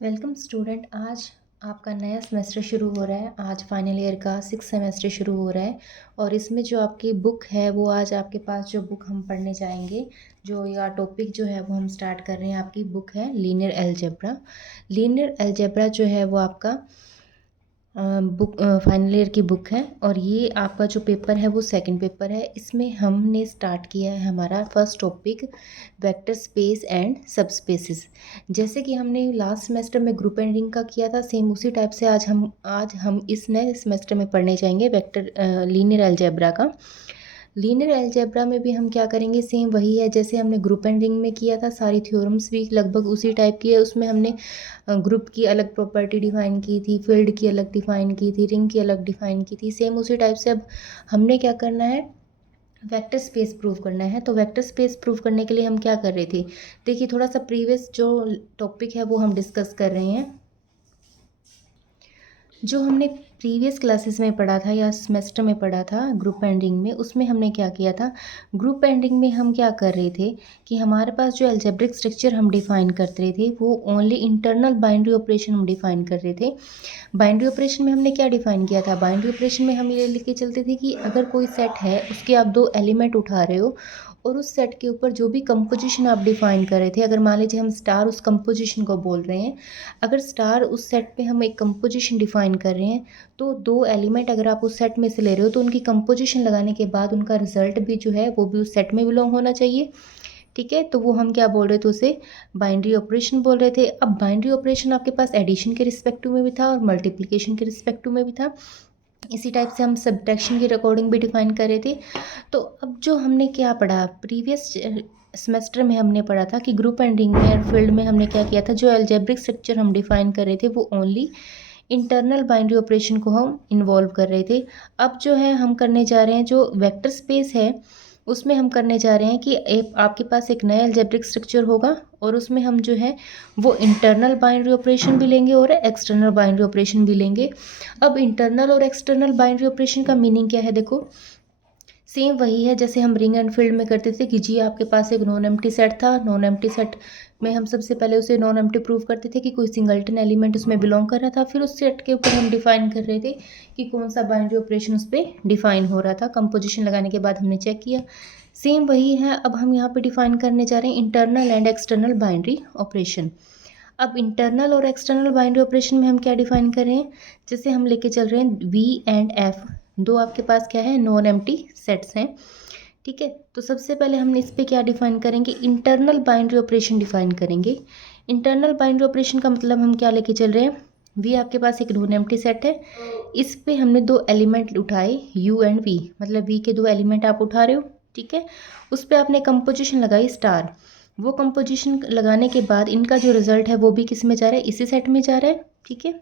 Welcome student. आज आपका नया सेमेस्टर शुरू हो रहा है। आज फाइनल ईयर का 6 सेमेस्टर शुरू हो रहा है और इसमें जो आपकी बुक है वो आज आपके पास जो बुक हम पढ़ने जाएंगे, जो या टॉपिक जो है वो हम स्टार्ट कर रहे हैं। आपकी बुक है लीनियर अलजेब्रा। लीनियर अलजेब्रा जो है वो आपका बुक फाइनल ईयर की बुक है और ये आपका जो पेपर है वो सेकंड पेपर है। इसमें हमने स्टार्ट किया है हमारा first topic vector space and सब स्पेसिस। जैसे कि हमने लास्ट सेमेस्टर में ग्रुप एंड रिंग का किया था, सेम उसी टाइप से आज हम इस नए सेमेस्टर में पढ़ने जाएंगे वेक्टर लीनियर अलजेब्रा का। लीनियर अलजेब्रा में भी हम क्या करेंगे, सेम वही है जैसे हमने ग्रुप एंड रिंग में किया था। सारी थ्योरम्स भी लगभग उसी टाइप की है। उसमें हमने ग्रुप की अलग प्रॉपर्टी डिफाइन की थी, फील्ड की अलग डिफाइन की थी, रिंग की अलग डिफाइन की थी। सेम उसी टाइप से अब हमने क्या करना है, वेक्टर स्पेस प्रूव करना है। तो वेक्टर स्पेस प्रूव करने के लिए हम क्या कर रहे थे, देखिए थोड़ा सा प्रीवियस जो टॉपिक है वो हम डिस्कस कर रहे हैं। जो हमने प्रीवियस क्लासेस में पढ़ा था या सेमेस्टर में पढ़ा था ग्रुप एंडिंग में, उसमें हमने क्या किया था, ग्रुप एंडिंग में हम क्या कर रहे थे कि हमारे पास जो अलजेब्रिक स्ट्रक्चर हम डिफाइन करते रहे थे वो ओनली इंटरनल बाइनरी ऑपरेशन हम डिफाइन कर रहे थे। बाइनरी ऑपरेशन में हमने क्या डिफाइन किया था, बाइनरी ऑपरेशन में हम ये लिख के चलते थे कि अगर कोई सेट है उसके आप दो एलिमेंट उठा रहे हो और उस सेट के ऊपर जो भी कंपोजिशन आप डिफाइन कर रहे थे, अगर मान लीजिए हम स्टार उस कंपोजिशन को बोल रहे हैं, अगर स्टार उस सेट पे हम एक कंपोजिशन डिफाइन कर रहे हैं तो दो एलिमेंट अगर आप उस सेट में से ले रहे हो तो उनकी कंपोजिशन लगाने के बाद उनका रिजल्ट भी जो है वो भी उस सेट में बिलोंग होना चाहिए। ठीक है, तो वो हम क्या बोल रहे थे, उसे बाइनरी ऑपरेशन बोल रहे थे। अब बाइनरी ऑपरेशन आपके पास एडिशन के रिस्पेक्टिव में भी था और मल्टीप्लिकेशन के रिस्पेक्टिव में भी था। इसी टाइप से हम सब्ट्रैक्शन की रिकॉर्डिंग भी डिफाइन कर रहे थे। तो अब जो हमने क्या पढ़ा प्रीवियस सेमेस्टर में, हमने पढ़ा था कि ग्रुप एंड रिंग में और फील्ड में हमने क्या किया था, जो अलजेब्रिक स्ट्रक्चर हम डिफाइन कर रहे थे वो ओनली इंटरनल बाइनरी ऑपरेशन को हम इन्वॉल्व कर रहे थे। अब जो है हम करने जा रहे हैं, जो वेक्टर स्पेस है उसमें हम करने जा रहे हैं कि आपके पास एक नया अलजेब्रिक स्ट्रक्चर होगा और उसमें हम जो है वो इंटरनल बाइनरी ऑपरेशन भी लेंगे और एक्सटर्नल बाइनरी ऑपरेशन भी लेंगे। अब इंटरनल और एक्सटर्नल बाइनरी ऑपरेशन का मीनिंग क्या है, देखो सेम वही है जैसे हम रिंग एंड फील्ड में करते थे कि जी आपके पास एक नॉन एम्प्टी सेट था, नॉन एम्प्टी सेट में हम सबसे पहले उसे नॉन एम्प्टी प्रूव करते थे कि कोई सिंगल्टन एलिमेंट उसमें बिलोंग कर रहा था, फिर उस सेट के ऊपर हम डिफाइन कर रहे थे कि कौन सा बाइनरी ऑपरेशन उस पर डिफाइन हो रहा था। कंपोजिशन लगाने के बाद हमने चेक किया। सेम वही है, अब हम यहाँ पे डिफाइन करने जा रहे हैं internal and external binary operation. अब इंटरनल और एक्सटर्नल बाइनरी ऑपरेशन में हम क्या डिफाइन कर रहे हैं, जैसे हम लेके चल रहे हैं वी एंड एफ, दो आपके पास क्या है, नॉन एम्प्टी सेट्स हैं। ठीक है, तो सबसे पहले हम इस पे क्या डिफाइन करेंगे, इंटरनल बाइनरी ऑपरेशन डिफाइन करेंगे। इंटरनल बाइनरी ऑपरेशन का मतलब हम क्या लेके चल रहे हैं, वी आपके पास एक नॉन एम्प्टी सेट है, इस पे हमने दो एलिमेंट उठाए यू एंड वी, मतलब वी के दो एलिमेंट आप उठा रहे हो। ठीक है, उस पर आपने कंपोजिशन लगाई स्टार। वो कंपोजिशन लगाने के बाद इनका जो रिजल्ट है वो भी किस में जा रहा है, इसी सेट में जा रहा है। ठीक है,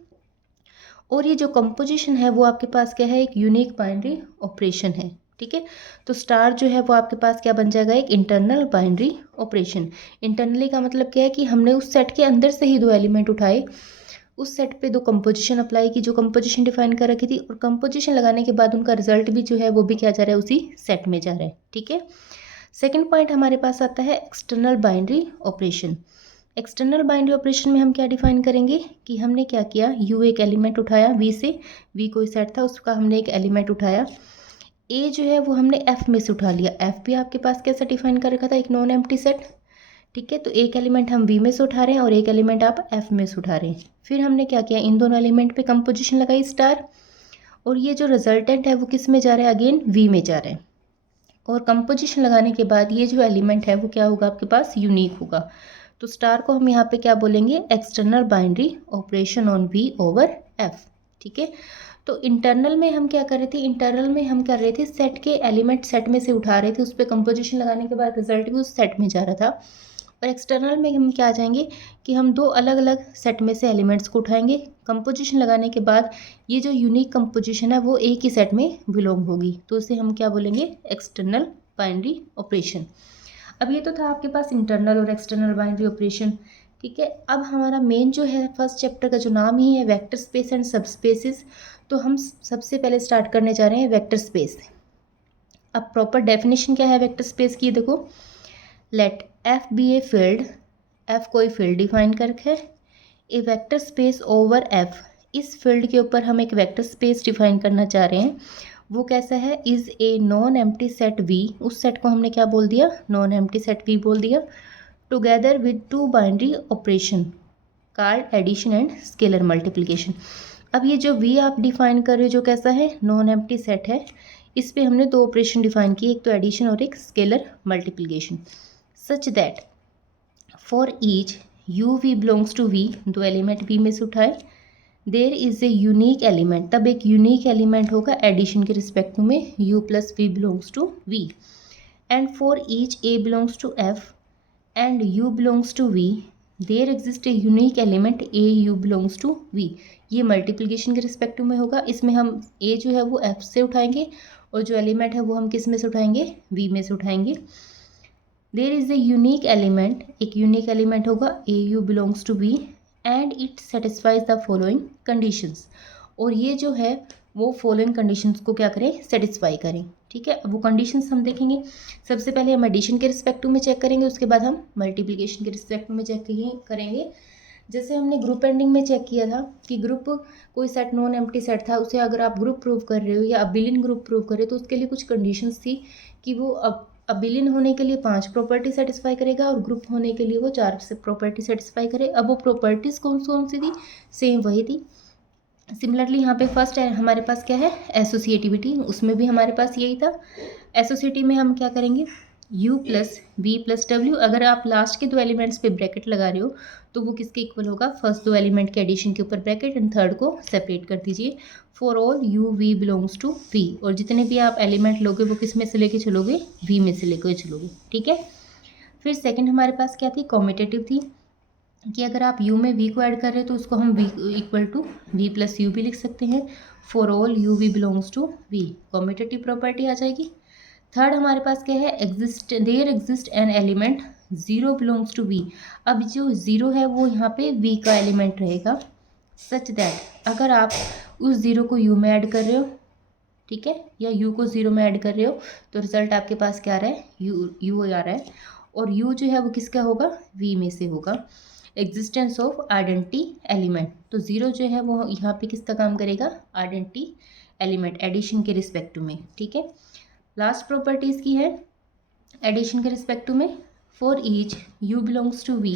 और ये जो कंपोजिशन है वो आपके पास क्या है, एक यूनिक बाइनरी ऑपरेशन है। ठीक है, तो स्टार जो है वो आपके पास क्या बन जाएगा, एक इंटरनल बाइनरी ऑपरेशन। इंटरनली का मतलब क्या है कि हमने उस सेट के अंदर से ही दो एलिमेंट उठाए, उस सेट पे दो कंपोजिशन अप्लाई की, जो कंपोजिशन डिफाइन कर रखी थी, और कंपोजिशन लगाने के बाद उनका रिजल्ट भी जो है वो भी क्या जा रहा है, उसी सेट में जा रहा है। ठीक है, सेकेंड पॉइंट हमारे पास आता है external binary operation. External binary operation में हम क्या डिफाइन करेंगे कि हमने क्या किया, यू एक एलिमेंट उठाया वी से, वी कोई सेट था उसका हमने एक एलिमेंट उठाया, ए जो है वो हमने एफ में से उठा लिया। एफ भी आपके पास कैसा डिफाइन कर रखा था, एक नॉन एम्प्टी सेट। ठीक है, तो एक एलिमेंट हम वी में से उठा रहे हैं और एक एलिमेंट आप एफ में से उठा रहे हैं। फिर हमने क्या किया, इन दोनों एलिमेंट पे कंपोजिशन लगाई स्टार, और ये जो रिजल्टेंट है वो किस में जा रहा है, अगेन वी में जा रहा है। और कंपोजिशन लगाने के बाद ये जो एलिमेंट है वो क्या होगा, आपके पास यूनिक होगा। तो स्टार को हम यहाँ पे क्या बोलेंगे, external binary operation on V over F. ठीक है, तो इंटरनल में हम क्या कर रहे थे, इंटरनल में हम कर रहे थे सेट के एलिमेंट सेट में से उठा रहे थे, उस पर कंपोजिशन लगाने के बाद रिजल्ट भी उस सेट में जा रहा था। और एक्सटर्नल में हम क्या आ जाएंगे कि हम दो अलग अलग सेट में से एलिमेंट्स को उठाएंगे, कंपोजिशन लगाने के बाद ये जो यूनिक कंपोजिशन है वो एक ही सेट में बिलोंग होगी, तो उसे हम क्या बोलेंगे, एक्सटर्नल बाइनरी ऑपरेशन। अब ये तो था आपके पास इंटरनल और एक्सटर्नल बाइनरी ऑपरेशन। ठीक है, अब हमारा मेन जो है फर्स्ट चैप्टर का जो नाम ही है vector space and subspaces, तो हम सबसे पहले स्टार्ट करने जा रहे हैं वेक्टर स्पेस। अब प्रॉपर डेफिनेशन क्या है वेक्टर स्पेस की, देखो, let F be a field, F कोई फील्ड डिफाइन कर रखा है, a vector space over F, इस फील्ड के ऊपर हम एक वेक्टर स्पेस डिफाइन करना चाह रहे हैं। वो कैसा है, is a non empty set V, उस सेट को हमने क्या बोल दिया, नॉन एम्प्टी सेट वी बोल दिया, together with two binary operation called addition and scalar multiplication. अब ये जो वी आप डिफाइन कर रहे हो जो कैसा है, नॉन एम्प्टी सेट है, इस पे हमने दो ऑपरेशन डिफाइन किए, एक तो एडिशन और एक scalar multiplication. Such that for each u v belongs to V, दो एलिमेंट वी में से उठाए, there is a unique element, तब एक यूनिक एलिमेंट होगा एडिशन के रिस्पेक्ट में, u plus V belongs to v, and for each a belongs to f and u belongs to v, there exist a unique element a u belongs to v। ये multiplication के respect में होगा, इसमें हम a जो है वो f से उठाएंगे और जो एलिमेंट है वो हम किस में से उठाएंगे, v में से उठाएंगे। There is a unique element, एक यूनिक एलिमेंट होगा a u belongs to v and it satisfies the following conditions, और ये जो है वो फॉलोइंग कंडीशंस को क्या करें, सेटिस्फाई करें। ठीक है, अब वो कंडीशंस हम देखेंगे। सबसे पहले हम एडिशन के रिस्पेक्ट में चेक करेंगे, उसके बाद हम मल्टीप्लिकेशन के रिस्पेक्ट में चेक करेंगे। जैसे हमने ग्रुप एंडिंग में चेक किया था कि ग्रुप कोई सेट नॉन एम्प्टी सेट था, उसे अगर आप ग्रुप प्रूव कर रहे हो या अबिलियन ग्रुप प्रूव कर रहे हो तो उसके लिए कुछ कंडीशंस थी कि वो अबिलियन होने के लिए 5 प्रॉपर्टी सेटिस्फाई करेगा और ग्रुप होने के लिए वो 4 से प्रॉपर्टी सेटिस्फाई करे। अब वो प्रॉपर्टीज़ कौन कौन सी थी, सेम वही थी। सिमिलरली यहाँ पे फर्स्ट है हमारे पास क्या है, एसोसिएटिविटी, उसमें भी हमारे पास यही था। एसोसिएटिव में हम क्या करेंगे, u plus V plus W, अगर आप लास्ट के दो एलिमेंट्स पे ब्रैकेट लगा रहे हो तो वो किसके इक्वल होगा, फर्स्ट दो एलिमेंट के एडिशन के ऊपर ब्रैकेट एंड थर्ड को सेपरेट कर दीजिए। For all u v belongs to v, और जितने भी आप एलिमेंट लोगे वो किस में से लेके चलोगे, v में से लेकर चलोगे। ठीक है, फिर सेकंड हमारे पास क्या थी, कॉम्यूटेटिव थी, कि अगर आप u में v को ऐड कर रहे हो तो उसको हम v equal to v plus u भी लिख सकते हैं। For all u v belongs to v, commutative property आ जाएगी। थर्ड हमारे पास क्या है, there exist an element 0 belongs to v, अब जो 0 है वो यहाँ पे v का एलिमेंट रहेगा। सच दैट अगर आप उस 0 को u में ऐड कर रहे हो, ठीक है, या u को 0 में ऐड कर रहे हो तो रिजल्ट आपके पास क्या आ रहा है, u आ रहा है, और u जो है वो किसका होगा, v में से होगा। एग्जिस्टेंस ऑफ आइडेंटिटी एलिमेंट, तो 0 जो है वो यहाँ पे किसका काम करेगा, आइडेंटिटी एलिमेंट एडिशन के रिस्पेक्ट में। ठीक है, लास्ट प्रॉपर्टीज़ की है एडिशन के रिस्पेक्ट में। For each u belongs to v,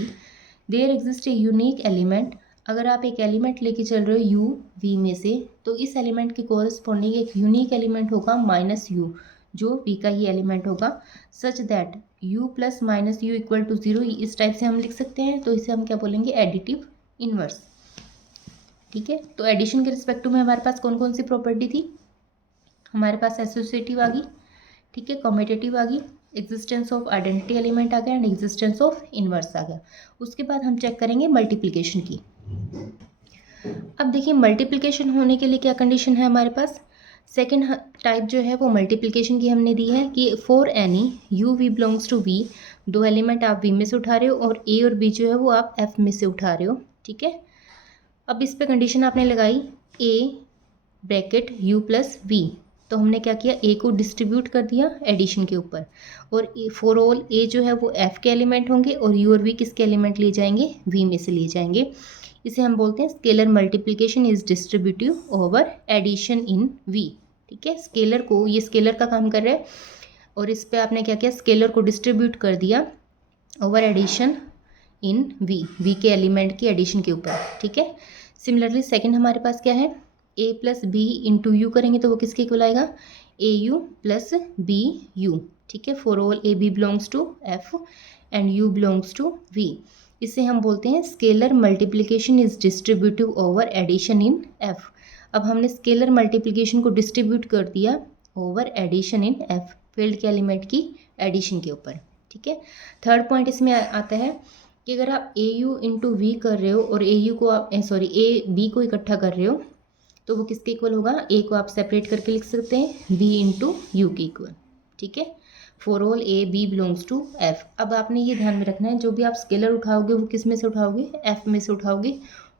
there exist a unique element, अगर आप एक एलिमेंट लेके चल रहे हो u v में से तो इस एलिमेंट के कोरस्पॉन्डिंग एक यूनिक एलिमेंट होगा माइनस u, जो v का ही एलिमेंट होगा। Such that u plus minus u equal to 0, इस टाइप से हम लिख सकते हैं, तो इसे हम क्या बोलेंगे, एडिटिव इनवर्स। ठीक है, तो एडिशन के रिस्पेक्ट में हमारे पास कौन कौन सी प्रॉपर्टी थी, हमारे पास एसोसिएटिव आ गई, ठीक है, कॉम्यूटेटिव आ गई, एग्जिस्टेंस ऑफ आइडेंटिटी एलिमेंट आ गया एंड एग्जिस्टेंस ऑफ इनवर्स आ गया। उसके बाद हम चेक करेंगे मल्टीप्लिकेशन की। अब देखिए मल्टीप्लिकेशन होने के लिए क्या कंडीशन है हमारे पास, सेकेंड टाइप जो है वो मल्टीप्लिकेशन की हमने दी है कि for any u v belongs to v, दो एलिमेंट आप v में से उठा रहे हो और a और b जो है वो आप f में से उठा रहे हो। ठीक है, अब इस पे कंडीशन आपने लगाई a bracket u plus v, तो हमने क्या किया, a को डिस्ट्रीब्यूट कर दिया एडिशन के ऊपर, और फॉर ऑल a जो है वो f के एलिमेंट होंगे और u और v किसके एलिमेंट लिए जाएंगे, v में से लिए जाएंगे। इसे हम बोलते हैं scalar multiplication is distributive over addition in v। ठीक है, स्केलर को, ये स्केलर का काम कर रहा है और इस पे आपने क्या किया, स्केलर को डिस्ट्रीब्यूट कर दिया ओवर एडिशन इन v के एलिमेंट की एडिशन के ऊपर। ठीक है, सिमिलरली सेकंड हमारे पास क्या है, a plus B into U करेंगे तो वो किसके इक्वल आएगा, A U plus B U. ठीक है, for all A B belongs to f and u belongs to v, इसे हम बोलते हैं scalar multiplication is distributive over addition in f। अब हमने स्केलर मल्टीप्लिकेशन को डिस्ट्रीब्यूट कर दिया over addition in f, field के एलिमेंट की एडिशन के ऊपर। ठीक है, थर्ड पॉइंट इसमें आता है कि अगर आप ए यू इंटू वी कर रहे हो और ए यू को आप ए बी को इकट्ठा कर रहे हो तो वो किसके इक्वल होगा, ए को आप सेपरेट करके लिख सकते हैं बी इंटू यू के इक्वल। ठीक है, for all A B belongs to F. अब आपने ये ध्यान में रखना है जो भी आप स्केलर उठाओगे वो किस में से उठाओगे, एफ में से उठाओगे,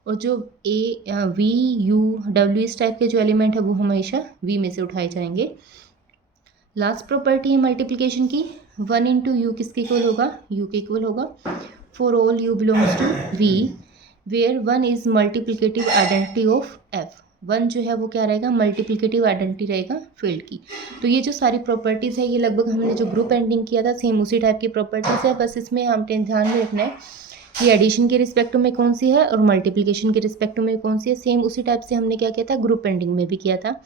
और जो ए वी यू डब्ल्यू इस टाइप के जो एलिमेंट है वो हमेशा वी में से उठाए जाएंगे। लास्ट प्रॉपर्टी है मल्टीप्लिकेशन की, 1 इंटू यू किसके इक्वल होगा, यू के इक्वल होगा। For all U belongs to V, where one is multiplicative identity of F. One जो है वो क्या रहेगा, मल्टीप्लिकेटिव आइडेंटिटी रहेगा फील्ड की। तो ये जो सारी प्रॉपर्टीज़ है ये लगभग हमने जो ग्रुप एंडिंग किया था सेम उसी टाइप की प्रॉपर्टीज़ है, बस इसमें हमने ध्यान में रखना है कि एडिशन के रिस्पेक्ट में कौन सी है और मल्टीप्लिकेशन के रिस्पेक्ट में कौन सी है। सेम उसी टाइप से हमने क्या किया था, ग्रुप एंडिंग में भी किया था।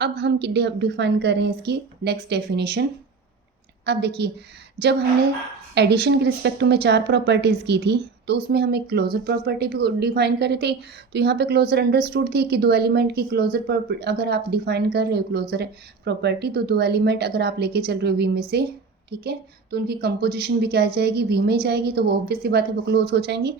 अब हम डिफाइन कर रहे हैं इसकी नेक्स्ट डेफिनेशन। अब देखिए, जब हमने एडिशन के रिस्पेक्ट में 4 प्रॉपर्टीज़ की थी तो उसमें हम एक क्लोजर प्रॉपर्टी भी डिफाइन कर रहे थे। तो यहाँ पे क्लोजर अंडरस्टूड थी कि 2 एलिमेंट की क्लोजर प्रॉपर्टी अगर आप डिफाइन कर रहे हो क्लोजर प्रॉपर्टी, तो 2 एलिमेंट अगर आप लेके चल रहे हो वी में से, ठीक है, तो उनकी कंपोजिशन भी क्या जाएगी, वी में जाएगी, तो वो ऑब्वियस सी बात है वो क्लोज हो जाएंगी।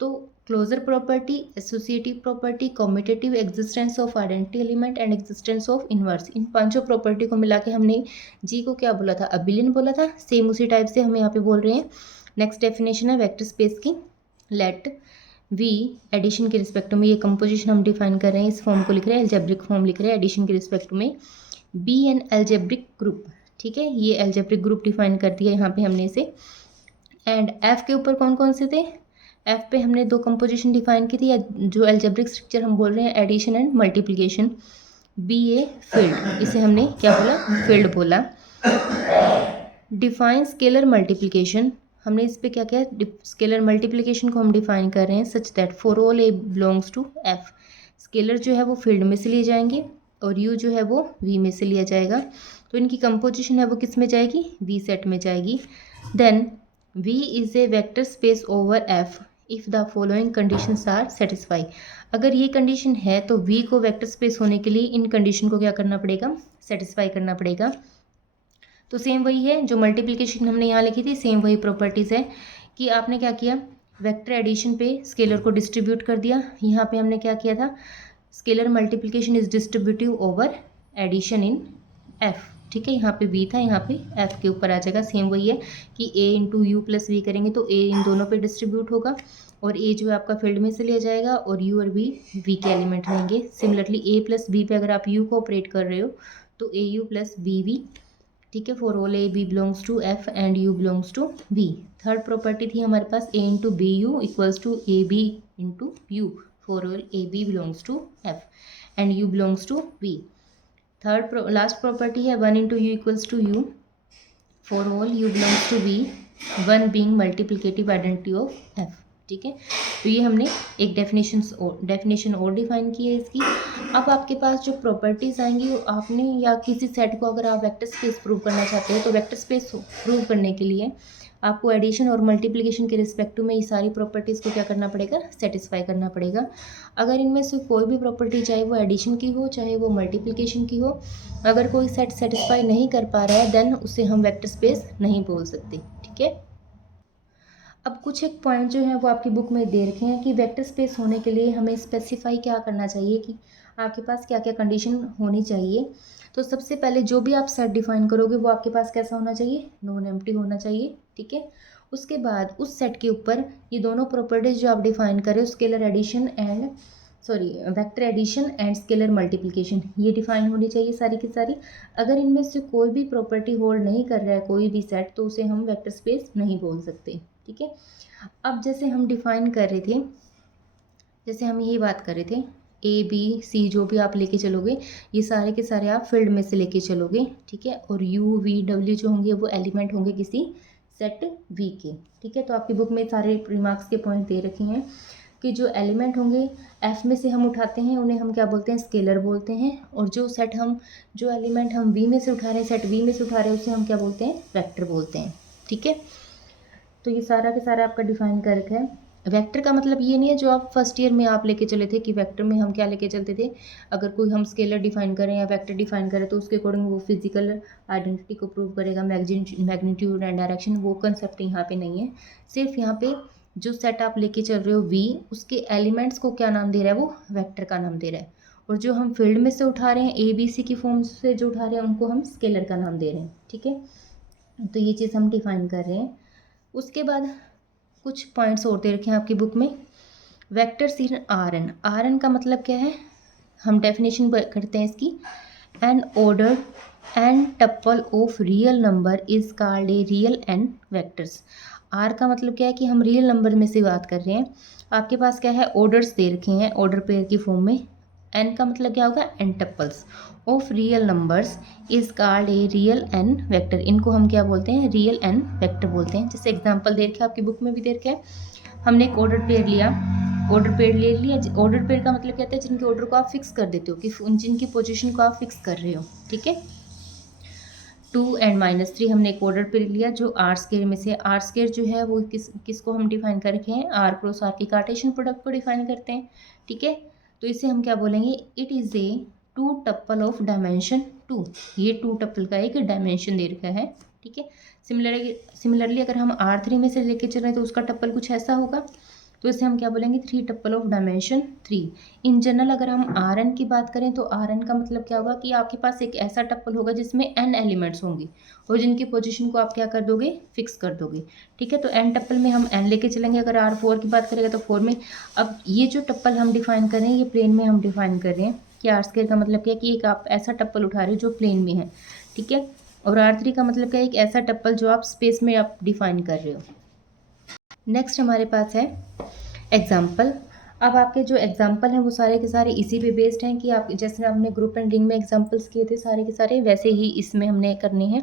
तो closure property, associative property, commutative, existence of identity element and existence of inverse, in 5 property को मिला के हमने जी को क्या बोला था, अबिलियन बोला था। सेम उसी टाइप से हम यहाँ पे बोल रहे हैं। नेक्स्ट डेफिनेशन है वेक्टर स्पेस की। लेट वी एडिशन के रिस्पेक्ट में, ये कंपोजिशन हम डिफाइन कर रहे हैं, इस फॉर्म को लिख रहे हैं, एल्जेब्रिक फॉर्म लिख रहे हैं एडिशन के रिस्पेक्ट में। बी एन एल्जेब्रिक ग्रुप, ठीक है, ये एल्जेब्रिक ग्रुप डिफाइन कर दिया यहाँ पे हमने इसे। एंड एफ के ऊपर कौन कौन से थे, एफ पे हमने 2 कंपोजिशन डिफाइन की थी, जो एल्जेब्रिक स्ट्रक्चर हम बोल रहे हैं addition and multiplication. Be a field, इसे हमने क्या बोला, फील्ड बोला। डिफाइन स्केलर मल्टीप्लिकेशन, हमने इस पे क्या किया, स्केलर मल्टीप्लिकेशन को हम डिफाइन कर रहे हैं such that for all A belongs to F, scalar जो है वो फील्ड में से लिए जाएंगे और यू जो है वो वी में से लिया जाएगा। तो इनकी कंपोजिशन है वो किस में जाएगी, वी सेट में जाएगी। Then V is a vector space over F if the following conditions are satisfied। अगर ये कंडीशन है तो V को वेक्टर स्पेस होने के लिए इन कंडीशन को क्या करना पड़ेगा, सेटिस्फाई करना पड़ेगा। तो सेम वही है जो मल्टीप्लिकेशन हमने यहाँ लिखी थी, सेम वही प्रॉपर्टीज़ है कि आपने क्या किया, वेक्टर एडिशन पे स्केलर को डिस्ट्रीब्यूट कर दिया। यहाँ पे हमने क्या किया था, scalar multiplication is distributive over addition in F, ठीक है, यहाँ पे v था, यहाँ पे f के ऊपर आ जाएगा। सेम वही है कि a into U plus V करेंगे तो a इन दोनों पे डिस्ट्रीब्यूट होगा और a जो है आपका फील्ड में से लिया जाएगा और u और v के एलिमेंट रहेंगे। सिमिलरली a प्लस b पे अगर आप u को ऑपरेट कर रहे हो तो a u plus b v, ठीक है, फॉर ऑल a b belongs to f and u belongs to v। Third property थी हमारे पास a into B U equals to A B into U, for ऑल a b belongs to f and u belongs to v। Third last property है 1 into U equals to U for all U belongs to V, 1 being multiplicative identity of F, ठीक है। तो ये हमने एक definition और define की है इसकी। अब आपके पास जो प्रॉपर्टीज़ आएंगी वो आपने, या किसी सेट को अगर आप वेक्टर स्पेस प्रूव करना चाहते हो तो वेक्टर स्पेस प्रूव करने के लिए आपको एडिशन और मल्टीप्लिकेशन के रिस्पेक्ट में ये सारी प्रॉपर्टीज़ को क्या करना पड़ेगा, सेटिस्फाई करना पड़ेगा। अगर इनमें से कोई भी प्रॉपर्टी, चाहे वो एडिशन की हो चाहे वो मल्टीप्लिकेशन की हो, अगर कोई सेट सेटिस्फाई नहीं कर पा रहा है देन उसे हम वेक्टर स्पेस नहीं बोल सकते, ठीक है। अब कुछ एक पॉइंट जो है वो आपकी बुक में दे रखे हैं कि वेक्टर स्पेस होने के लिए हमें स्पेसिफाई क्या करना चाहिए, कि आपके पास क्या क्या कंडीशन होनी चाहिए। तो सबसे पहले जो भी आप सेट डिफाइन करोगे वो आपके पास कैसा होना चाहिए, नॉन एम्प्टी होना चाहिए, ठीक है। उसके बाद उस सेट के ऊपर ये दोनों प्रॉपर्टीज जो आप डिफाइन करें, scalar addition and vector addition and scalar multiplication, ये डिफाइन होनी चाहिए सारी की सारी। अगर इनमें से कोई भी प्रॉपर्टी होल्ड नहीं कर रहा है कोई भी सेट, तो उसे हम वेक्टर स्पेस नहीं बोल सकते, ठीक है। अब जैसे हम डिफाइन कर रहे थे, जैसे हम यही बात कर रहे थे, ए बी सी जो भी आप लेके चलोगे ये सारे के सारे आप फील्ड में से लेके चलोगे, ठीक है, और यू वी डब्ल्यू जो होंगे वो एलिमेंट होंगे किसी सेट वी के, ठीक है। तो आपकी बुक में सारे रिमार्क्स के पॉइंट दे रखे हैं कि जो एलिमेंट होंगे एफ में से हम उठाते हैं उन्हें हम क्या बोलते हैं, स्केलर बोलते हैं, और जो एलिमेंट हम वी में से उठा रहे हैं, सेट वी में से उठा रहे हैं, उसे हम क्या बोलते हैं, वेक्टर बोलते हैं, ठीक है। तो ये सारा के सारा आपका डिफाइन कर रखा है। वेक्टर का मतलब ये नहीं है जो आप फर्स्ट ईयर में आप लेके चले थे कि वेक्टर में हम क्या लेके चलते थे, अगर कोई हम स्केलर डिफाइन करें या वेक्टर डिफाइन करें तो उसके अकॉर्डिंग वो फिजिकल आइडेंटिटी को प्रूव करेगा, मैग्नीट्यूड एंड डायरेक्शन, वो कंसेप्ट यहाँ पे नहीं है। सिर्फ यहाँ पे जो सेट आप लेके चल रहे हो वी, उसके एलिमेंट्स को क्या नाम दे रहा है, वो वेक्टर का नाम दे रहा है, और जो हम फील्ड में से उठा रहे हैं ए बी सी की फॉर्म से जो उठा रहे हैं उनको हम स्केलर का नाम दे रहे हैं, ठीक है। तो ये चीज़ हम डिफाइन कर रहे हैं। उसके बाद कुछ पॉइंट्स और दे रखे हैं आपकी बुक में। वेक्टर्स इन आर एन का मतलब क्या है, हम डेफिनेशन करते हैं इसकी। N order and tuple of real number is called a real n vectors. R का मतलब क्या है कि हम रियल नंबर में से बात कर रहे हैं। आपके पास क्या है, ऑर्डर्स दे रखे हैं ऑर्डर पेयर की फॉर्म में। एन का मतलब क्या होगा, n tuples of real numbers is called a real n vector. इनको हम क्या बोलते हैं, रियल एन वेक्टर बोलते हैं। जैसे एग्जांपल दे रखे आपकी बुक में भी दे रखे है, हमने एक ऑर्डर पेयर लिया, ऑर्डर पेयर ले लिया। ऑर्डर पेयर का मतलब कहता है जिनके ऑर्डर को आप फिक्स कर देते हो, कि जिनकी पोजीशन को आप फिक्स कर रहे हो, ठीक है। 2 and -3 हमने एक ऑर्डर पेयर लिया जो आर स्केयर में से। आर स्केयर जो है वो किसको हम डिफाइन कर रखे हैं, आर क्रॉस आर की कार्टेशियन प्रोडक्ट को डिफाइन करते हैं, ठीक है। तो इसे हम क्या बोलेंगे, it is a 2 tuple of dimension 2। ये 2 टप्पल का एक डायमेंशन दे रखा है, ठीक है। सिमिलरली अगर हम R3 में से लेके चल रहे हैं तो उसका टप्पल कुछ ऐसा होगा, तो इसे हम क्या बोलेंगे, 3 टप्पल ऑफ डायमेंशन 3। इन जनरल अगर हम Rn की बात करें तो Rn का मतलब क्या होगा कि आपके पास एक ऐसा टप्पल होगा जिसमें n एलिमेंट्स होंगे और जिनकी पोजीशन को आप क्या कर दोगे, फिक्स कर दोगे, ठीक है। तो n टप्पल में हम n लेके चलेंगे। अगर R4 की बात करेंगे तो 4 में। अब ये जो टप्पल हम डिफाइन कर रहे हैं ये प्लेन में हम डिफाइन कर रहे हैं कि आर स्क्वायर का मतलब क्या है कि एक आप ऐसा टप्पल उठा रहे हो जो प्लेन में है, ठीक है। और R3 का मतलब क्या है, एक ऐसा टप्पल जो आप स्पेस में आप डिफाइन कर रहे हो। नेक्स्ट हमारे पास है एग्जाम्पल। अब आपके जो एग्जाम्पल हैं वो सारे के सारे इसी पे बेस्ड हैं कि आप जैसे आपने ग्रुप एंड रिंग में एग्जाम्पल्स किए थे सारे के सारे, वैसे ही इसमें हमने करने हैं।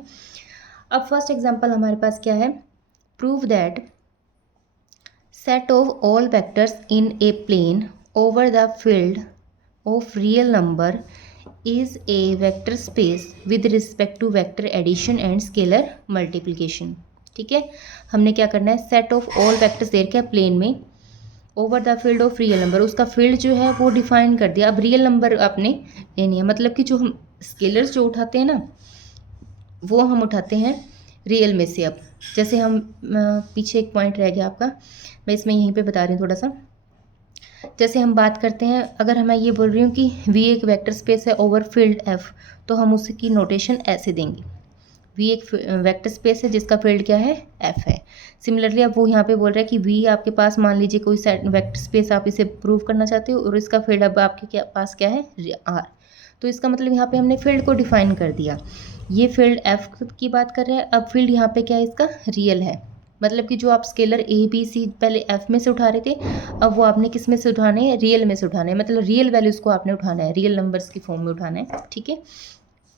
अब फर्स्ट एग्जाम्पल हमारे पास क्या है, prove that set of all vectors in a plane over the field of real number is a vector space with respect to vector addition and scalar multiplication, ठीक है। हमने क्या करना है, सेट ऑफ ऑल वेक्टर्स दे रखे हैं plane में over the field of real number, उसका फील्ड जो है वो डिफाइन कर दिया। अब रियल नंबर आपने लेनी है, मतलब कि जो हम स्केलर्स जो उठाते हैं ना वो हम उठाते हैं रियल में से। अब जैसे हम पीछे एक पॉइंट रह गया आपका, मैं इसमें यहीं पे बता रही हूँ थोड़ा सा। जैसे हम बात करते हैं, अगर मैं ये बोल रही हूँ कि V एक वेक्टर स्पेस है ओवर फील्ड F, तो हम उसकी नोटेशन ऐसे देंगे, V एक वेक्टर स्पेस है जिसका फील्ड क्या है, F है। सिमिलरली अब वो यहाँ पे बोल रहा है कि V आपके पास मान लीजिए कोई सेट वेक्टर स्पेस आप इसे प्रूव करना चाहते हो और इसका फील्ड अब आपके पास क्या है, R। तो इसका मतलब यहाँ पे हमने फील्ड को डिफाइन कर दिया। ये फील्ड F की बात कर रहे हैं। अब फील्ड यहाँ पे क्या है, इसका रियल है। मतलब कि जो आप स्केलर ABC पहले F में से उठा रहे थे, अब वो आपने किस में से उठाने हैं, रियल में से उठाने हैं। मतलब रियल वैल्यूज़ को आपने उठाना है, रियल नंबर्स की फॉर्म में उठाना है, ठीक है।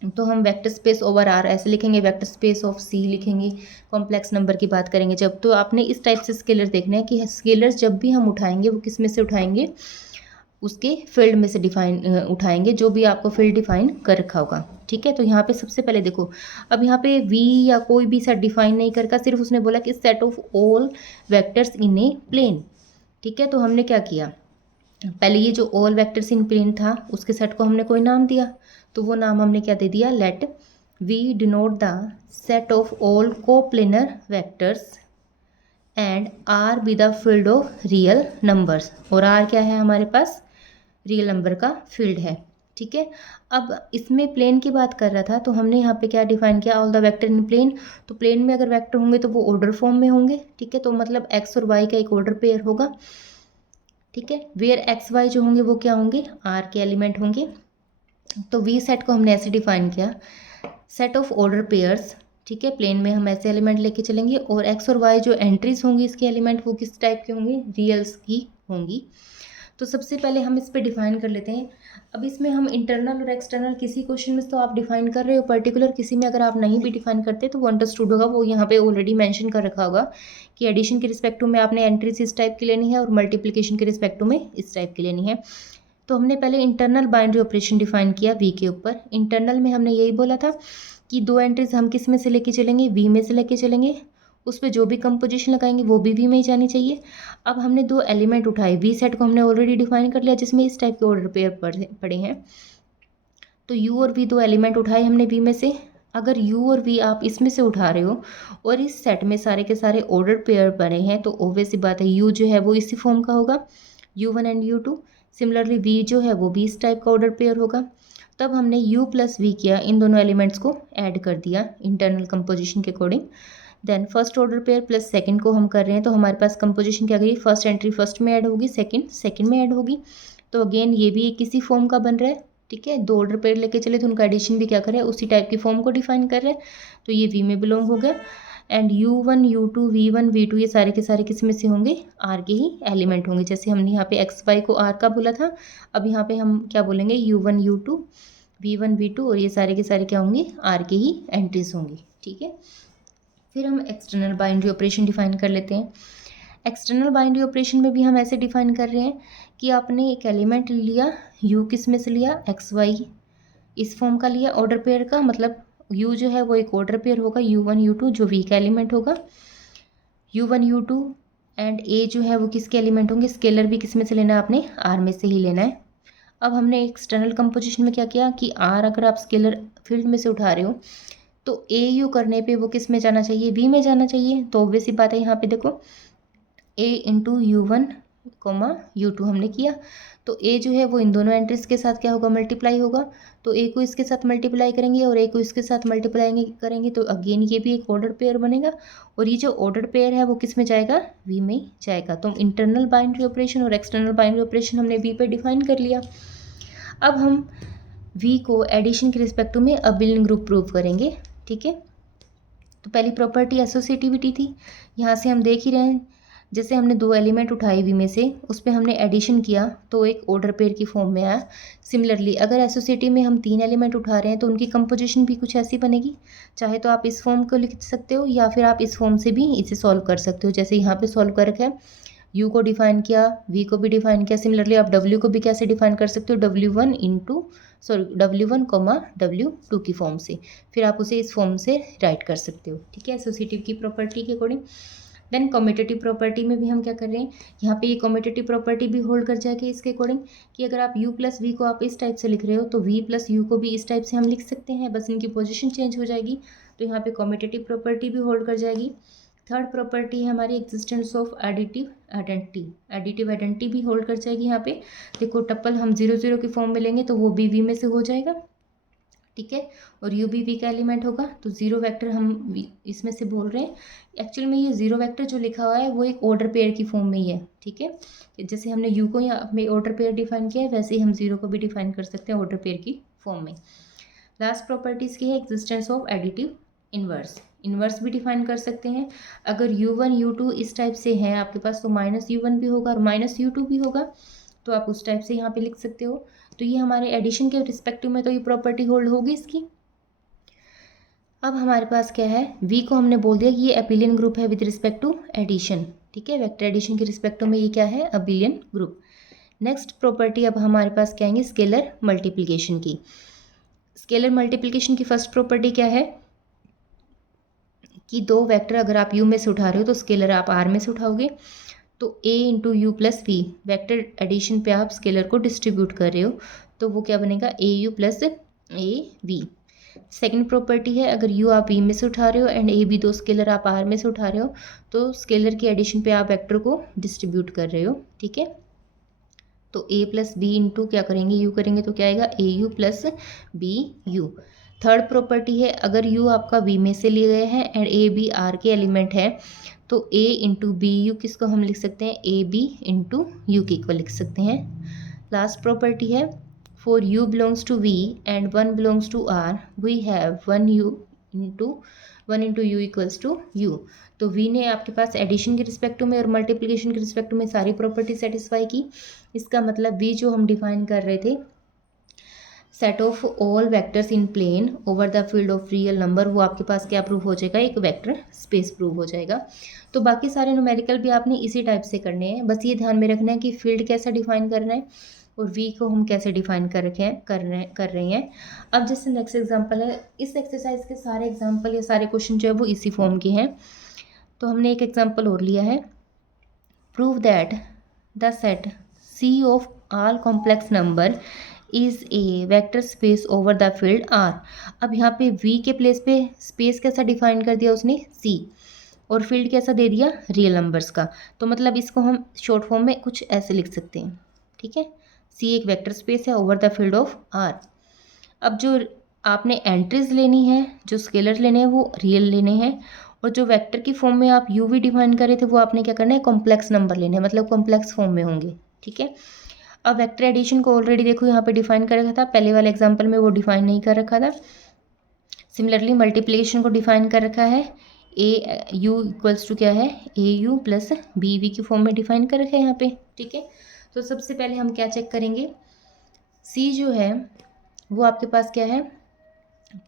तो हम वेक्टर स्पेस ओवर R ऐसे लिखेंगे, वेक्टर स्पेस ऑफ C लिखेंगे। कॉम्प्लेक्स नंबर की बात करेंगे जब, तो आपने इस टाइप से स्केलर देखना है कि स्केलर्स जब भी हम उठाएंगे वो किस में से उठाएंगे, उसके फील्ड में से डिफाइन उठाएंगे, जो भी आपको फील्ड डिफाइन कर रखा होगा, ठीक है। तो यहाँ पे सबसे पहले देखो, अब यहाँ पे V या कोई भी सेट डिफाइन नहीं करका, सिर्फ उसने बोला कि set of all vectors in a plane, ठीक है। तो हमने क्या किया, पहले ये जो ऑल वेक्टर्स इन प्लेन था उसके सेट को हमने कोई नाम दिया, तो वो नाम हमने क्या दे दिया, let V denote the set of all coplanar vectors and R be the field of real numbers. और R क्या है हमारे पास, रियल नंबर का फील्ड है, ठीक है। अब इसमें प्लेन की बात कर रहा था, तो हमने यहाँ पे क्या डिफाइन किया, all the vector in plane. तो प्लेन में अगर वेक्टर होंगे तो वो ऑर्डर फॉर्म में होंगे, ठीक है। तो मतलब x और y का एक ऑर्डर पेयर होगा, ठीक है। वेयर एक्स वाई जो होंगे वो क्या होंगे, R के एलिमेंट होंगे। तो V सेट को हमने ऐसे डिफाइन किया, सेट ऑफ ऑर्डर पेयर्स, ठीक है। प्लेन में हम ऐसे एलिमेंट लेके चलेंगे और x और y जो एंट्रीज होंगी इसके एलिमेंट वो किस टाइप के होंगे, रियल्स की होंगी। तो सबसे पहले हम इस पे डिफाइन कर लेते हैं। अब इसमें हम इंटरनल और एक्सटर्नल किसी क्वेश्चन में तो आप डिफाइन कर रहे हो पर्टिकुलर, किसी में अगर आप नहीं भी डिफाइन करते तो वो अंडरस्टूड होगा, वो यहाँ पे ऑलरेडी मेंशन कर रखा होगा कि एडिशन के रिस्पेक्ट में आपने एंट्रीज इस टाइप की लेनी है और मल्टीप्लिकेशन के रिस्पेक्ट में इस टाइप की लेनी है। तो हमने पहले इंटरनल बाइनरी ऑपरेशन डिफाइन किया V के ऊपर। इंटरनल में हमने यही बोला था कि 2 एंट्रीज हम किस में से लेके चलेंगे, V में से लेके चलेंगे, उस पर जो भी कंपोजिशन लगाएंगे वो भी V में ही जानी चाहिए। अब हमने 2 एलिमेंट उठाए, V सेट को हमने ऑलरेडी डिफाइन कर लिया जिसमें इस टाइप के ऑर्डर पेयर पड़े हैं। तो U और V 2 एलिमेंट उठाए हमने V में से। अगर U और V आप इसमें से उठा रहे हो और इस सेट में सारे के सारे ऑर्डर पेयर पड़े हैं, तो ऑब्वियस सी बात है U जो है वो इसी फॉर्म का होगा, U1 and U2। Similarly V जो है वो भी इस टाइप का ऑर्डर पेयर होगा। तब हमने U प्लस V किया, इन दोनों एलिमेंट्स को ऐड कर दिया इंटरनल कंपोजिशन के according. Then first order pair plus second को हम कर रहे हैं, तो हमारे पास कंपोजिशन क्या गई, फर्स्ट एंट्री फर्स्ट में ऐड होगी, सेकंड में ऐड होगी। तो अगेन ये भी किसी फॉर्म का बन रहा है, ठीक है। 2 ऑर्डर पेयर लेके चले तो उनका एडिशन भी क्या कर रहे हैं, उसी टाइप की फॉर्म को डिफाइन कर रहे हैं, तो ये V में बिलोंग हो गया। And U1 U2 V1 V2 ये सारे के सारे किस में से होंगे, R के ही एलिमेंट होंगे। जैसे हमने यहाँ पे XY को R का बोला था, अब यहाँ पे हम क्या बोलेंगे, U1 U2 V1 V2 और ये सारे के सारे क्या होंगे, R के ही एंट्रीज होंगी। ठीक है, फिर हम एक्सटर्नल बाइनरी ऑपरेशन डिफाइन कर लेते हैं। एक्सटर्नल बाइनरी ऑपरेशन में भी हम ऐसे डिफाइन कर रहे हैं कि आपने एक एलिमेंट लिया, U किस में से लिया, XY इस फॉर्म का लिया ऑर्डर पेयर का, मतलब U जो है वो एक ऑर्डर पेयर होगा, U1 U2 जो V का एलिमेंट होगा, U1 U2 एंड A जो है वो किसके एलिमेंट होंगे, स्केलर भी किस में से लेना है आपने, R में से ही लेना है। अब हमने एक्सटर्नल कंपोजिशन में क्या किया कि R अगर आप स्केलर फील्ड में से उठा रहे हो तो AU करने पे वो किस में जाना चाहिए, V में जाना चाहिए। तो ऑब्वियस सी बात है, यहाँ पे देखो A इंटू U1 U2 हमने किया, तो A जो है वो इन दोनों एंट्रीज के साथ क्या होगा, मल्टीप्लाई होगा। तो A को इसके साथ मल्टीप्लाई करेंगे और A को इसके साथ मल्टीप्लाई करेंगे, तो अगेन ये भी एक ऑर्डर पेयर बनेगा, और ये जो ऑर्डर पेयर है वो किस में जाएगा, V में जाएगा। तो इंटरनल बाइनरी ऑपरेशन और एक्सटर्नल बाइनरी ऑपरेशन हमने V पे डिफाइन कर लिया। अब हम V को एडिशन के रिस्पेक्ट में अबिलियन ग्रुप प्रूव करेंगे। ठीक है, तो पहली प्रॉपर्टी एसोसिएटिविटी थी, यहाँ से हम देख ही रहे हैं, जैसे हमने दो एलिमेंट उठाए V में से, उस पर हमने एडिशन किया तो एक ऑर्डर पेयर की फॉर्म में आया। सिमिलरली अगर एसोसिएटिव में हम 3 एलिमेंट उठा रहे हैं तो उनकी कंपोजिशन भी कुछ ऐसी बनेगी। चाहे तो आप इस फॉर्म को लिख सकते हो या फिर आप इस फॉर्म से भी इसे सॉल्व कर सकते हो, जैसे यहाँ पे सॉल्व कर रखा है, U को डिफाइन किया, V को भी डिफाइन किया। सिमिलरली आप W को भी कैसे डिफाइन कर सकते हो, W1 W2 की फॉर्म से, फिर आप उसे इस फॉर्म से राइट कर सकते हो। ठीक है, एसोसिएटिव की प्रॉपर्टी के अकॉर्डिंग। देन कम्यूटेटिव प्रॉपर्टी में भी हम क्या कर रहे हैं, यहाँ पे ये कम्यूटेटिव प्रॉपर्टी भी होल्ड कर जाएगी इसके अकॉर्डिंग कि अगर आप U प्लस V को आप इस टाइप से लिख रहे हो तो V प्लस U को भी इस टाइप से हम लिख सकते हैं, बस इनकी पोजीशन चेंज हो जाएगी। तो यहाँ पे कम्यूटेटिव प्रॉपर्टी भी होल्ड कर जाएगी। थर्ड प्रॉपर्टी है हमारी एग्जिस्टेंस ऑफ एडिटिव आइडेंटिटी भी होल्ड कर जाएगी। यहाँ पे देखो टप्पल हम 0 0 की फॉर्म में लेंगे तो वो भी V में से हो जाएगा। ठीक है, और U भी V का एलिमेंट होगा, तो जीरो वेक्टर हम इसमें से बोल रहे हैं। एक्चुअल में ये जीरो वेक्टर जो लिखा हुआ है वो एक ऑर्डर पेयर की फॉर्म में ही है। ठीक है, जैसे हमने U को यहाँ में ऑर्डर पेयर डिफाइन किया है, वैसे ही हम जीरो को भी डिफाइन कर सकते हैं ऑर्डर पेयर की फॉर्म में। लास्ट प्रॉपर्टीज़ की है एग्जिस्टेंस ऑफ एडिटिव इन्वर्स भी डिफाइन कर सकते हैं। अगर U1 U2 इस टाइप से है आपके पास तो -U1 भी होगा और -U2 भी होगा, तो आप उस टाइप से यहाँ पे लिख सकते हो। तो ये हमारे एडिशन के रिस्पेक्टिव में तो ये प्रॉपर्टी होल्ड होगी इसकी। अब हमारे पास क्या है, V को हमने बोल दिया कि ये अबिलियन ग्रुप है विद रिस्पेक्ट टू एडिशन। ठीक है, वेक्टर एडिशन के रिस्पेक्टिव में ये क्या है, अबिलियन ग्रुप। नेक्स्ट प्रॉपर्टी अब हमारे पास क्या आएंगे, स्केलर मल्टीप्लिकेशन की। स्केलर मल्टीप्लिकेशन की फर्स्ट प्रॉपर्टी क्या है कि दो वेक्टर अगर आप U में से उठा रहे हो तो स्केलर आप R में से उठाओगे, तो A into U plus V vector addition पे आप स्केलर को डिस्ट्रीब्यूट कर रहे हो, तो वो क्या बनेगा, AU plus AV। Second property है, अगर U आप V में से उठा रहे हो एंड AB दो स्केलर आप R में से उठा रहे हो, तो स्केलर की एडिशन पे आप वेक्टर को डिस्ट्रीब्यूट कर रहे हो। ठीक है, तो A प्लस B इंटू क्या करेंगे, U करेंगे तो क्या आएगा, AU plus BU। Third property है, अगर U आपका V में से लिए गए हैं एंड AB R के एलिमेंट है, तो A इंटू BU किसको हम लिख सकते हैं, AB इंटू U के इक्वल लिख सकते हैं। लास्ट प्रॉपर्टी है, for U belongs to V and 1 belongs to R we have 1 into U equals to U। तो V ने आपके पास एडिशन के रिस्पेक्ट में और मल्टीप्लिकेशन के रिस्पेक्ट में सारी प्रॉपर्टी सेटिस्फाई की। इसका मतलब V जो हम डिफाइन कर रहे थे, set of all vectors in plane over the field of real number, वो आपके पास क्या प्रूव हो जाएगा, एक वेक्टर स्पेस प्रूव हो जाएगा। तो बाकी सारे न्यूमेरिकल भी आपने इसी टाइप से करने हैं, बस ये ध्यान में रखना है कि फील्ड कैसा डिफाइन करना है और V को हम कैसे डिफाइन कर रहे हैं। अब जैसे नेक्स्ट एग्जांपल है, इस एक्सरसाइज के सारे एग्जांपल या सारे क्वेश्चन जो है वो इसी फॉर्म के हैं। तो हमने एक एग्जांपल और लिया है, prove that the set C of all complex number is a vector space over the field R। अब यहाँ पे V के प्लेस पे स्पेस कैसा डिफाइन कर दिया उसने, C, और फील्ड कैसा दे दिया, रियल नंबर्स का। तो मतलब इसको हम शॉर्ट फॉर्म में कुछ ऐसे लिख सकते हैं। ठीक है, C एक वेक्टर स्पेस है over the field of R। अब जो आपने एंट्रीज लेनी है, जो स्केलर लेने हैं वो रियल लेने हैं, और जो वेक्टर की फॉर्म में आप U भी डिफाइन कर रहे थे वो आपने क्या करना है, कॉम्प्लेक्स नंबर लेने हैं, मतलब कॉम्प्लेक्स फॉर्म में होंगे। ठीक है, अब वेक्टर एडिशन को ऑलरेडी देखो यहाँ पे डिफाइन कर रखा था, पहले वाले एग्जांपल में वो डिफाइन नहीं कर रखा था। सिमिलरली मल्टीप्लिकेशन को डिफाइन कर रखा है, ए यू इक्वल्स टू क्या है, ए यू प्लस बी वी की फॉर्म में डिफाइन कर रखा है यहाँ पे, ठीक है। तो सबसे पहले हम क्या चेक करेंगे, सी जो है वो आपके पास क्या है,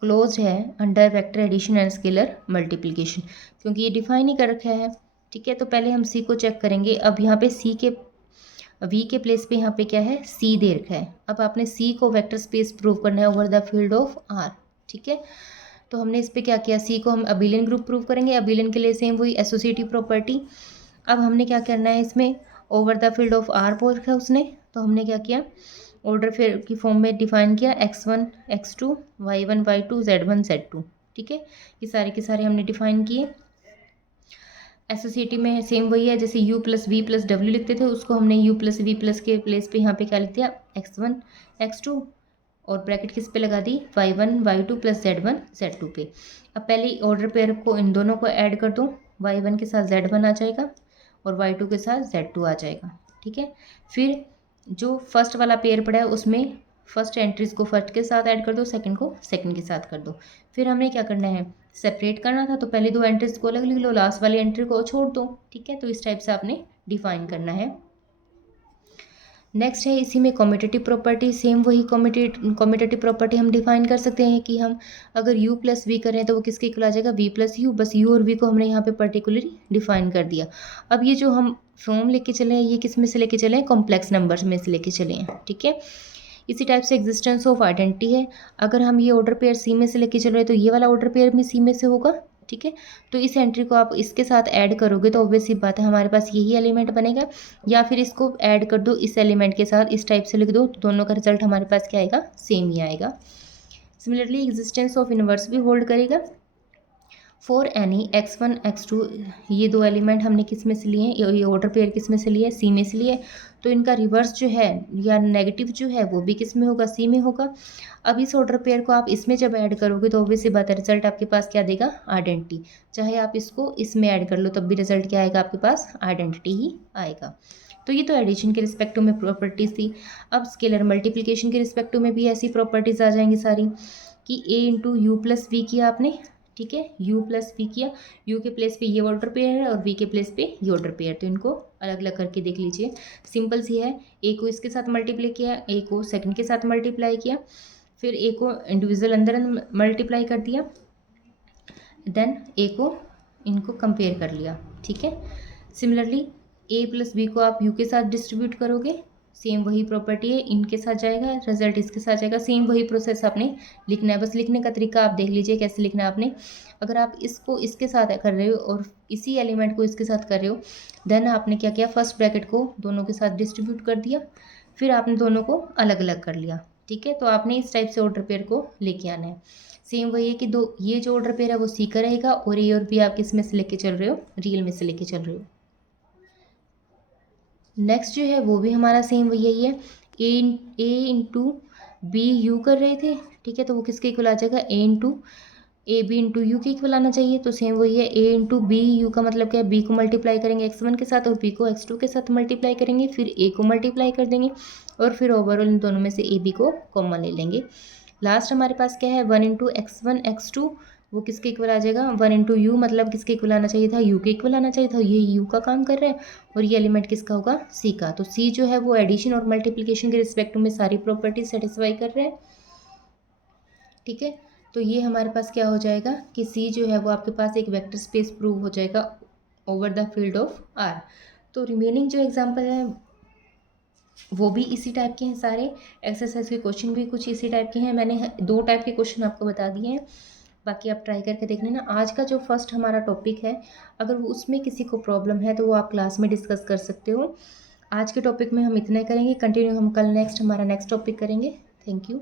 क्लोज है under vector addition and scalar multiplication, क्योंकि ये डिफाइन ही कर रखा है, ठीक है। तो पहले हम सी को चेक करेंगे। अब यहाँ पे सी के वी के प्लेस पे यहाँ पे क्या है, सी दे रखा है। अब आपने सी को वेक्टर स्पेस प्रूव करना है over the field of R, ठीक है। तो हमने इस पर क्या किया, सी को हम अबिलियन ग्रुप प्रूव करेंगे। अबिलियन के लिए सेम वही एसोसिएटिव प्रॉपर्टी। अब हमने क्या करना है, इसमें over the field of R बोल रखा है उसने, तो हमने क्या किया, ऑर्डर फिर की फॉर्म में डिफाइन किया x1 x2 y1 y2 z1 z2, ठीक है। ये सारे के सारे हमने डिफाइन किए। एसोसिएटिव में सेम वही है, जैसे u plus V plus W लिखते थे, उसको हमने u प्लस वी प्लस के प्लेस पे यहाँ पे क्या लिख दिया, x1 x2 और ब्रैकेट किस पे लगा दी, y1 y2 plus z1 z2 पे। अब पहले ऑर्डर पेयर को इन दोनों को ऐड कर दो, y1 के साथ z1 आ जाएगा और y2 के साथ z2 आ जाएगा, ठीक है। फिर जो फर्स्ट वाला पेयर पड़ा है उसमें फर्स्ट एंट्रीज को फर्स्ट के साथ ऐड कर दो, सेकंड को सेकंड के साथ कर दो। फिर हमने क्या करना है, सेपरेट करना था, तो पहले दो एंट्रीज को अलग लिख लो, लास्ट वाली एंट्री को छोड़ दो, ठीक है। तो इस टाइप से आपने डिफाइन करना है। नेक्स्ट है इसी में कम्यूटेटिव प्रॉपर्टी, सेम वही कम्यूटेटिव प्रॉपर्टी हम डिफाइन कर सकते हैं कि हम अगर u प्लस वी करें तो वो किसके इक्वल आ जाएगा, v प्लस यू। बस u और v को हमने यहाँ पे पर्टिकुलरली डिफाइन कर दिया। अब ये जो हम फॉर्म लेके चले हैं, ये किस में से लेके चले हैं, कॉम्प्लेक्स नंबर्स में से लेके चले हैं, ठीक है। इसी टाइप से एग्जिस्टेंस ऑफ आइडेंटिटी है। अगर हम ये ऑर्डर पेयर सी में से लेके चल रहे हैं तो ये वाला ऑर्डर पेयर भी सी में से होगा, ठीक है। तो इस एंट्री को आप इसके साथ ऐड करोगे तो ऑब्वियस सी बात है हमारे पास यही एलिमेंट बनेगा, या फिर इसको ऐड कर दो इस एलिमेंट के साथ, इस टाइप से लिख दो, तो दोनों का रिजल्ट हमारे पास क्या आएगा, सेम ही आएगा। सिमिलरली एग्जिस्टेंस ऑफ इनवर्स भी होल्ड करेगा। फॉर एनी x1 x2, ये दो एलिमेंट हमने किस में से लिए हैं, ये ऑर्डर पेयर किस में से लिए, सी में से लिए, तो इनका रिवर्स जो है या नेगेटिव जो है वो भी किस में होगा, सी में होगा। अब इस ऑर्डर पेयर को आप इसमें जब ऐड करोगे तो ऑब्वियस सी बात है रिजल्ट आपके पास क्या देगा, आइडेंटिटी। चाहे आप इसको इसमें ऐड कर लो तब भी रिजल्ट क्या आएगा, आपके पास आइडेंटिटी ही आएगा। तो ये तो एडिशन के रिस्पेक्टिव में प्रॉपर्टीज थी। अब स्केलर मल्टीप्लिकेशन के रिस्पेक्टिव में भी ऐसी प्रॉपर्टीज आ जाएंगी सारी, कि a into U plus V किया आपने, ठीक है, u प्लस वी किया, u के प्लेस पे ये ऑर्डर पेयर है और v के प्लेस पे ये ऑर्डर पेयर, तो इनको अलग अलग करके देख लीजिए। सिंपल सी है, a को इसके साथ मल्टीप्लाई किया, a को सेकंड के साथ मल्टीप्लाई किया, फिर a को इंडिविजुअल अंदर मल्टीप्लाई कर दिया, देन a को इनको कंपेयर कर लिया, ठीक है। सिमिलरली a प्लस b को आप u के साथ डिस्ट्रीब्यूट करोगे, सेम वही प्रॉपर्टी है, इनके साथ जाएगा, रिजल्ट इसके साथ जाएगा, सेम वही प्रोसेस आपने लिखना है। बस लिखने का तरीका आप देख लीजिए कैसे लिखना है आपने। अगर आप इसको इसके साथ कर रहे हो और इसी एलिमेंट को इसके साथ कर रहे हो, देन आपने क्या किया, फर्स्ट ब्रैकेट को दोनों के साथ डिस्ट्रीब्यूट कर दिया, फिर आपने दोनों को अलग अलग कर लिया, ठीक है। तो आपने इस टाइप से ऑर्डर पेयर को लेके आना है। सेम वही है कि दो ये जो ऑर्डर पेयर है वो सी का रहेगा और ए और बी आप किस में से लेके चल रहे हो, रियल में से लेके चल रहे हो। नेक्स्ट जो है वो भी हमारा सेम वही है, ए इंटू बी यू कर रहे थे, ठीक है। तो वो किसके इक्वल आ जाएगा, ए बी इंटू यू के इक्वल आना चाहिए। तो सेम वही है, ए इंटू बी यू का मतलब क्या है, बी को मल्टीप्लाई करेंगे x1 के साथ और बी को x2 के साथ मल्टीप्लाई करेंगे, फिर ए को मल्टीप्लाई कर देंगे और फिर ओवरऑल इन दोनों में से ए बी को कॉमन ले लेंगे। लास्ट हमारे पास क्या है, 1 इंटू x1 x2, वो किसके इक्वल आ जाएगा, 1 इंटू यू, मतलब किसके इक्वल आना चाहिए था, यू के इक्वल आना चाहिए था। ये यू का काम कर रहा है और ये एलिमेंट किसका होगा, सी का। तो सी जो है वो एडिशन और मल्टीप्लिकेशन के रिस्पेक्ट में सारी प्रॉपर्टी सेटिस्फाई कर रहा है, ठीक है। तो ये हमारे पास क्या हो जाएगा कि सी जो है वो आपके पास एक वेक्टर स्पेस प्रूव हो जाएगा over the field of R. तो रिमेनिंग जो एग्जाम्पल है वो भी इसी टाइप के हैं सारे, एक्सरसाइज के क्वेश्चन भी कुछ इसी टाइप के हैं। मैंने 2 टाइप के क्वेश्चन आपको बता दिए हैं, बाकी आप ट्राई करके देख लेना। आज का जो फर्स्ट हमारा टॉपिक है, अगर उसमें किसी को प्रॉब्लम है तो वो आप क्लास में डिस्कस कर सकते हो। आज के टॉपिक में हम इतना ही करेंगे, कंटिन्यू हम कल हमारा नेक्स्ट टॉपिक करेंगे। Thank you.